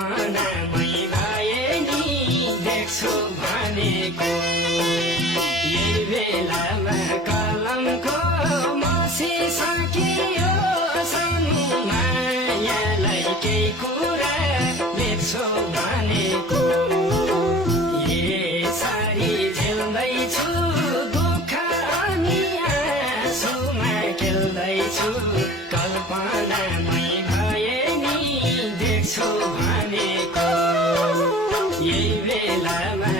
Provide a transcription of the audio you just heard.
कल्पनामै भए नि देख्छु भनेको यही बेलामा कलमको मसिसकियो सानो मायालाई केही कुरा लेख्छु भनेको यसरी झेल्दैछु दुःख अनि आँसुमा खेल्दैछु कल्पनामै भए नि देख्छु भनेको यही बेलामा